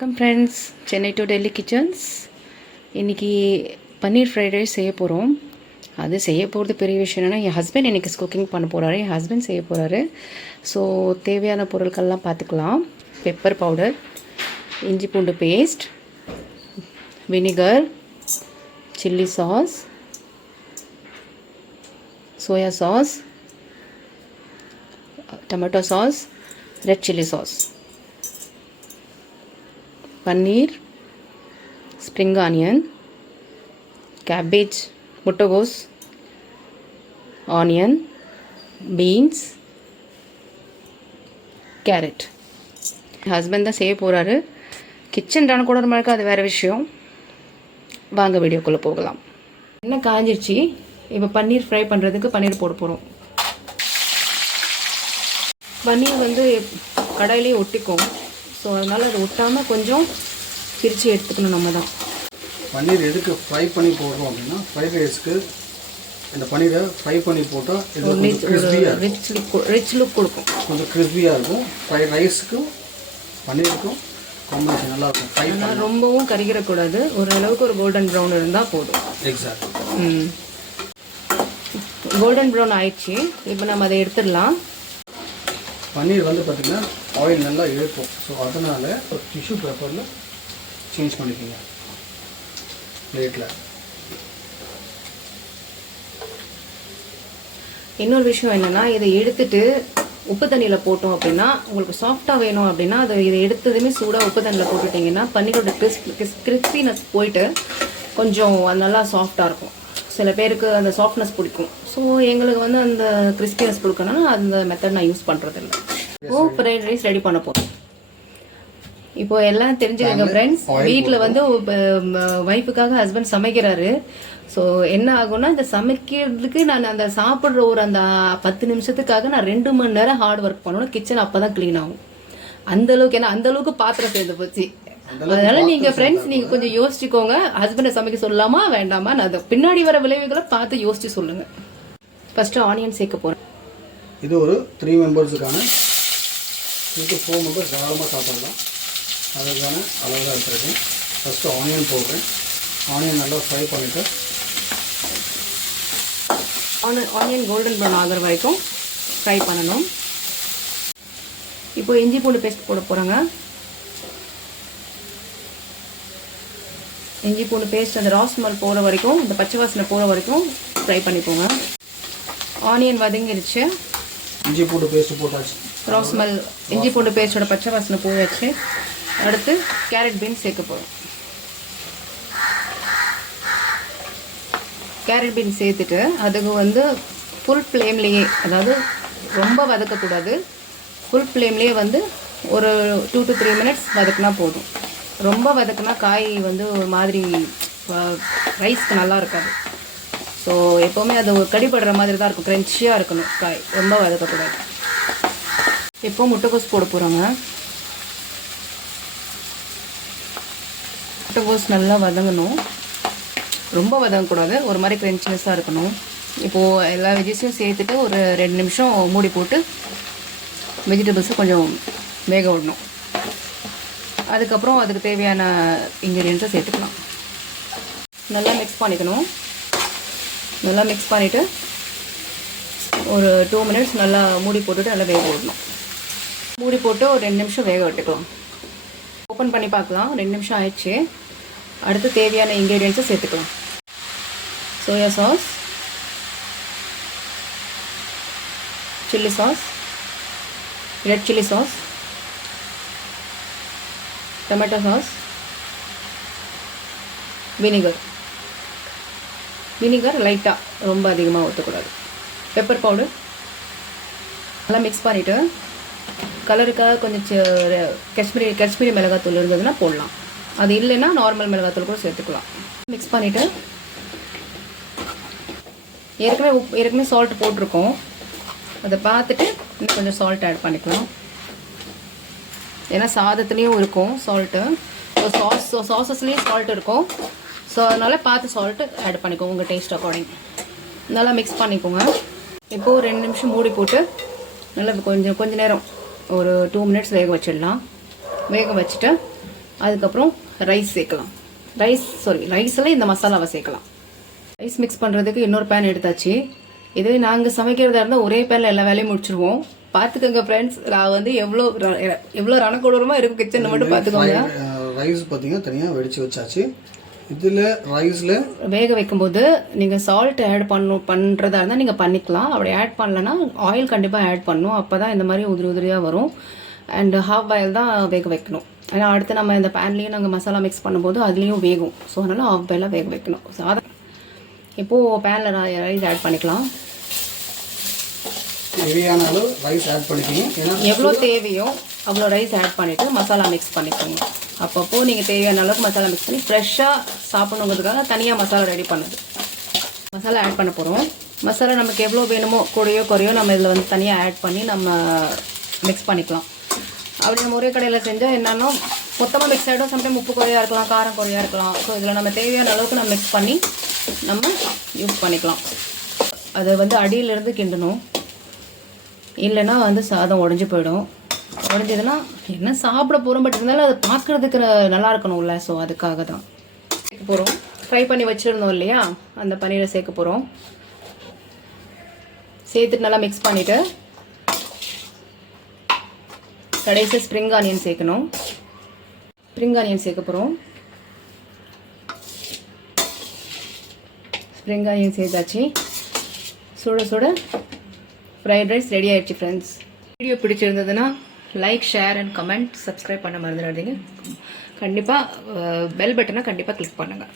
Welcome friends, Chennai to Delhi kitchens. இன்றைக்கி பன்னீர் fried rice செய்ய போகிறோம். அது செய்ய போகிறது பெரிய விஷயம் என்னென்னா, என் ஹஸ்பண்ட் இன்றைக்கி குக்கிங் பண்ண போகிறாரு. என் ஹஸ்பண்ட் செய்ய போகிறாரு. ஸோ தேவையான பொருட்கள்லாம் பார்த்துக்கலாம். பெப்பர் பவுடர், இஞ்சி பூண்டு paste, vinegar, chilli sauce, soya sauce, tomato sauce, red chilli sauce, paneer, spring onion, cabbage, முட்டைகோஸ், ஆனியன், பீன்ஸ், கேரட். ஹஸ்பண்ட் தான் செய்ய போகிறாரு. கிச்சன் ரன் கூட மாதிரி அது வேறு விஷயம். வாங்க வீடியோக்குள்ளே போகலாம். என்ன காஞ்சிருச்சு. இப்போ பன்னீர் ஃப்ரை பண்ணுறதுக்கு பன்னீர் போட போகிறோம். பன்னீர் வந்து கடாயிலே ஒட்டிக்கும். ஸோ அதனால் அதை ஒட்டாமல் கொஞ்சம் பிரித்து எடுத்துக்கணும். நம்ம தான் பன்னீர் எதுக்கு ஃப்ரை பண்ணி போடுறோம் அப்படின்னா, ஃப்ரைட் ரைஸ்க்கு இந்த பன்னீரை ஃப்ரை பண்ணி போட்டால் இது ரிச் லுக் கொடுக்கும். கொஞ்சம் கிறிஸ்பியாக இருக்கும். ஃப்ரைட் ரைஸுக்கும் பன்னீருக்கும் காம்பினேஷன் நல்லாயிருக்கும். ஃப்ரை ரொம்பவும் கறிக்கிறக்கூடாது. ஓரளவுக்கு ஒரு கோல்டன் ப்ரௌன் இருந்தால் போதும். எக்ஸாக்ட். கோல்டன் ப்ரௌன் ஆயிடுச்சு. இப்போ நம்ம அதை எடுத்துடலாம். பன்னீர் வந்து பார்த்திங்கன்னா ஆயில் நல்லா இழுக்கும். ஸோ அதனால் ஒரு டிஷ்யூ பேப்பரில் சேஞ்ச் பண்ணிக்கோங்க பிளேட்டில். இன்னொரு விஷயம் என்னென்னா, இதை எடுத்துட்டு உப்பு தண்ணியில் போட்டோம் அப்படின்னா, உங்களுக்கு சாஃப்டாக வேணும் அப்படின்னா இதை எடுத்ததுமே சூடாக உப்பு தண்ணியில் போட்டுட்டிங்கன்னா பன்னீரோட கிறிஸ்பினஸ் போயிட்டு கொஞ்சம் நல்லா சாஃப்டாக இருக்கும். சில பேருக்கு அந்த சாஃப்ட்னஸ் பிடிக்கும். ஸோ எங்களுக்கு வந்து அந்த கிறிஸ்பினஸ் கொடுக்கணும்னா அந்த மெத்தட் நான் யூஸ் பண்ணுறதில்ல. இப்போ ஃப்ரைட் ரைஸ் ரெடி பண்ண போகிறோம். இப்போ எல்லாம் தெரிஞ்சுக்கங்க ஃப்ரெண்ட்ஸ், வீட்டில் வந்து ஒய்ஃபுக்காக ஹஸ்பண்ட் சமைக்கிறாரு. ஸோ என்ன ஆகும்னா, இந்த சமைக்கிறதுக்கு நான் அந்த சாப்பிட்ற ஒரு அந்த 10 நிமிஷத்துக்காக நான் 2 மணி நேரம் ஹார்ட் ஒர்க் பண்ணணும். கிச்சன் அப்போ தான் க்ளீன் ஆகும். அந்தளவுக்கு, ஏன்னா அந்தளவுக்கு பாத்திரம் சேர்ந்து போச்சு. அதனால நீங்கள் ஃப்ரெண்ட்ஸ் நீங்கள் கொஞ்சம் யோசிச்சுக்கோங்க. ஹஸ்பண்டை சமைக்க சொல்லலாமா வேண்டாமா, நான் அதை பின்னாடி வர விளைவுகளை பார்த்து யோசிச்சு சொல்லுங்கள். ஃபஸ்ட்டு ஆனியன் சேர்க்க போகிறேன். இது ஒரு 3 மெம்பர்ஸுக்கான 3 to 4 மெம்பர்ஸ் தாராளமாக சாப்பிடலாம். அதுக்கான அளவு தான் எடுத்துருக்கேன். ஃபஸ்ட்டு ஆனியன் போடுறேன். ஆனியன் நல்லா ஃப்ரை பண்ணிவிட்டு ஆனியன் கோல்டன் ப்ரௌன் ஆகிற வரைக்கும் ஃப்ரை பண்ணணும். இப்போ இஞ்சி பூண்டு பேஸ்ட் போட போகிறேங்க. இஞ்சி பூண்டு பேஸ்ட் அந்த ரா ஸ்மெல் போகிற வரைக்கும், இந்த பச்சை வாசனை போகிற வரைக்கும் ஃப்ரை பண்ணிக்கோங்க. ஆனியன் வதங்கிருச்சு. இஞ்சி பூண்டு பேஸ்ட் போட்டாச்சு. ரா ஸ்மெல், இஞ்சி பூண்டு பேஸ்ட்டோட பச்சை வாசனை போயாச்சு. அடுத்து கேரட் பீன்ஸ் சேர்க்க போகிறோம். கேரட் பீன்ஸ் சேர்த்துட்டு அதுக்கு வந்து ஃபுல் ஃப்ளேம்லேயே, அதாவது ரொம்ப வதக்கக்கூடாது, ஃபுல் ஃப்ளேம்லேயே வந்து ஒரு 2 to 3 மினிட்ஸ் வதக்குனா போதும். ரொம்ப வதக்குனா காய் வந்து ஒரு மாதிரி ரைஸ்க்கு நல்லா இருக்காது. ஸோ எப்போவுமே அது ஒரு கடிபடுற மாதிரி தான் இருக்கும். க்ரன்ச்சியாக இருக்கணும் காய், ரொம்ப வதக்கக்கூடாது. இப்போ முட்டைகோஸ் போட போகிறோங்க. முட்டைகோஸ் நல்லா வதங்கணும். ரொம்ப வதங்கக்கூடாது, ஒரு மாதிரி க்ரன்ச்சினஸாக இருக்கணும். இப்போது எல்லா வெஜிஸையும் சேர்த்துட்டு ஒரு 2 நிமிஷம் மூடி போட்டு வெஜிடபிள்ஸை கொஞ்சம் வேக விடணும். அதுக்கப்புறம் அதுக்கு தேவையான இன்க்ரீடியன்ஸை சேர்த்துக்கலாம். நல்லா மிக்ஸ் பண்ணிக்கணும். நல்லா மிக்ஸ் பண்ணிவிட்டு ஒரு 2 மினிட்ஸ் நல்லா மூடி போட்டுட்டு நல்லா வேக விடணும். மூடி போட்டு ஒரு 2 நிமிஷம் வேக விட்டுக்கலாம். ஓப்பன் பண்ணி பார்க்கலாம். 2 நிமிஷம் ஆயிடுச்சு. அடுத்து தேவையான இன்க்ரீடியன்ஸை சேர்த்துக்கலாம். Soya sauce, chilli sauce, red chilli sauce, tomato sauce, vinegar லைட்டாக, ரொம்ப அதிகமாக ஊற்றக்கூடாது. பெப்பர் பவுடர் நல்லா மிக்ஸ் பண்ணிவிட்டு கலருக்காக கொஞ்சம் காஷ்மீரி மிளகாத்தூள் இருந்ததுன்னா போடலாம். அது இல்லைன்னா நார்மல் மிளகாத்தூள் கூட சேர்த்துக்கலாம். மிக்ஸ் பண்ணிவிட்டு ஏற்கனவே சால்ட் போட்டிருக்கோம். அதை பார்த்துட்டு இன்னும் கொஞ்சம் சால்ட் ஆட் பண்ணிக்கலாம். ஏன்னா சாதத்துலேயும் இருக்கும் சால்ட்டு, சாஸஸ்லேயும் சால்ட் இருக்கும். ஸோ அதனால் பார்த்து சால்ட்டு ஆட் பண்ணிக்கோங்க உங்கள் டேஸ்ட் அக்கார்டிங். நல்லா மிக்ஸ் பண்ணிக்கோங்க. இப்போது 2 நிமிஷம் மூடி போட்டு நல்லா கொஞ்சம் நேரம் ஒரு 2 மினிட்ஸ் வேக வச்சிடலாம். வேக வச்சுட்டு அதுக்கப்புறம் ரைஸ் சேர்க்கலாம். ரைஸில் இந்த மசாலாவை சேர்க்கலாம். ரைஸ் மிக்ஸ் பண்ணுறதுக்கு இன்னொரு பேன் எடுத்தாச்சு. இதுவே நாங்கள் சமைக்கிறதா இருந்தால் ஒரே பேனில் எல்லா வேலையும் முடிச்சிருவோம். பார்த்துக்கோங்க ஃப்ரெண்ட்ஸ், நான் வந்து எவ்வளோ ரணக்கொடூரமாக இருக்கும் கிச்சன் மட்டும் பார்த்துக்கோங்க. ரைஸ் பார்த்தீங்கன்னா தனியாக வெடிச்சு வச்சாச்சு. இதில் ரைஸில் வேக வைக்கும்போது நீங்கள் சால்ட் ஆட் பண்ணுறதா இருந்தால் நீங்கள் பண்ணிக்கலாம். அப்படி ஆட் பண்ணலன்னா ஆயில் கண்டிப்பாக ஆட் பண்ணணும். அப்போ தான் இந்த மாதிரி உதிரியாக வரும். அண்ட் ஹாஃப் பாயில் தான் வேக வைக்கணும். ஏன்னா அடுத்து நம்ம இந்த பேன்லேயும் நாங்கள் மசாலா மிக்ஸ் பண்ணும்போது அதுலேயும் வேகும். ஸோ அதனால் ஹாஃப் பாயிலாக வேக வைக்கணும். ஸோ அதை இப்போது பேனில் ரைஸ் ஆட் பண்ணிக்கலாம். தேவையான அளவு ரைஸ் ஆட் பண்ணிக்கணும். எவ்வளோ தேவையோ அவ்வளோ ரைஸ் ஆட் பண்ணிவிட்டு மசாலா மிக்ஸ் பண்ணிக்கோங்க. அப்பப்போ நீங்கள் தேவையான அளவுக்கு மசாலா மிக்ஸ் பண்ணி ஃப்ரெஷ்ஷாக சாப்பிடணுங்கிறதுக்காக தனியாக மசாலா ரெடி பண்ணுது. மசாலா ஆட் பண்ண போகிறோம். மசாலா நமக்கு எவ்வளோ வேணுமோ கூடையோ குறையோ நம்ம இதில் வந்து தனியாக ஆட் பண்ணி நம்ம மிக்ஸ் பண்ணிக்கலாம். அப்படி நம்ம ஒரே கடையில் செஞ்சால் என்னன்னா மொத்தமாக மிக்ஸ் ஆகிடும். சம்டைம் உப்பு குறையாக இருக்கலாம், காரம் குறையாக இருக்கலாம். ஸோ இதில் நம்ம தேவையான அளவுக்கு நம்ம மிக்ஸ் பண்ணி நம்ம யூஸ் பண்ணிக்கலாம். அதை வந்து அடியிலேருந்து கிண்டணும், இல்லைன்னா வந்து சாதம் உடஞ்சி போயிடும். உடஞ்சதுன்னா என்ன சாப்பிட போகிறோம், பட் இருந்தாலும் அது பார்க்குறதுக்கு நல்லா இருக்கணும்ல. ஸோ அதுக்காக தான் சேர்க்க போகிறோம். ஃப்ரை பண்ணி வச்சுருந்தோம் இல்லையா, அந்த பன்னீரை சேர்க்க போகிறோம். சேர்த்துட்டு நல்லா மிக்ஸ் பண்ணிவிட்டு கடைசி ஸ்ப்ரிங் ஆனியன் சேர்க்கணும். ஸ்ப்ரிங் ஆனியன் சேர்க்க போகிறோம். ஸ்ப்ரிங் ஆனியன் சேர்த்தாச்சு. சுட சுட ஃப்ரைட் ரைஸ் ரெடி ஆயிடுச்சு ஃப்ரெண்ட்ஸ். வீடியோ பிடிச்சிருந்ததுன்னா like, share and comment, subscribe பண்ண மறந்துடாதீங்க. கண்டிப்பாக பெல் பட்டனை கண்டிப்பாக கிளிக் பண்ணுங்கள்.